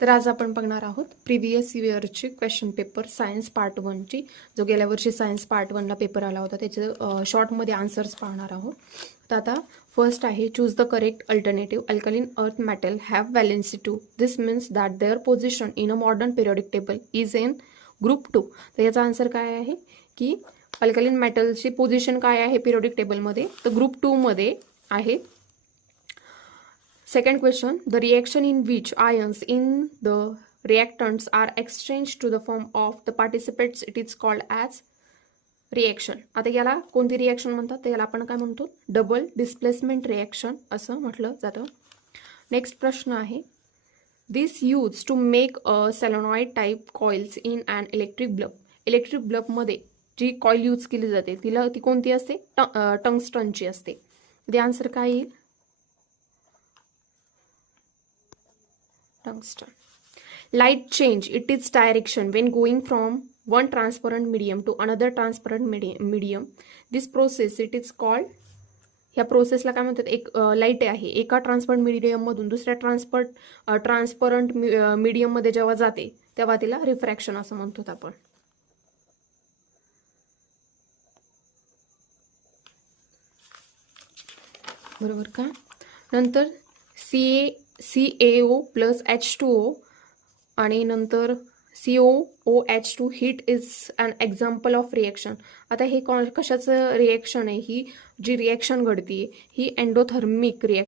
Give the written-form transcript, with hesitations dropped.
तर आज आपण बघणार आहोत प्रिव्हियस इयरची क्वेश्चन पेपर सायन्स पार्ट 1ची, जो गेल्या वर्षी सायन्स पार्ट 1ला पेपर आला होता त्याचे शॉर्टमध्ये आन्सर्स पाहणार आहोत. तर आता फर्स्ट आहे, choose the correct alternative. Alkaline earth metal have valency 2. This means that their position in a modern periodic table is in group 2. तर याचा आन्सर काय आहे की अल्कलीन मेटलची पोझिशन काय आहे पिरियडिक टेबलमध्ये, तर ग्रुप 2 मध्ये आहे. Second question, the reaction in which ions in the reactants are exchanged to the form of the participants, it is called as reaction. आता याला कोणती रिएक्शन म्हणतात, तर याला आपण काय म्हणतो, डबल डिस्प्लेसमेंट रिएक्शन असं म्हटलं जातं. नेक्स्ट प्रश्न आहे, this use to make a solenoid type coils in an electric bulb. Electric बल्बमध्ये जी कॉईल यूज केली जाते ती कोणती असते, टंगस्टनची असते. ते आन्सर काय येईल, tungsten. Light change it its direction when going from one transparent medium to another transparent medium. This process it is called, ह्या प्रोसेसला काय म्हणतात, एक लाईट आहे एका ट्रान्सपरंट मीडियम मधून दुसऱ्या ट्रान्सपरंट मीडियम मध्ये जेव्हा जाते तेव्हा तिला रिफ्रॅक्शन असं म्हणतो आपण. बरोबर का. नंतर CaO प्लस H2O आणि नंतर COOH2 heat is an example of reaction. आता हे कशाचं रिएक्शन आहे, ही जी रिएक्शन घडतीये ही एंडोथर्मिक रिएक्शन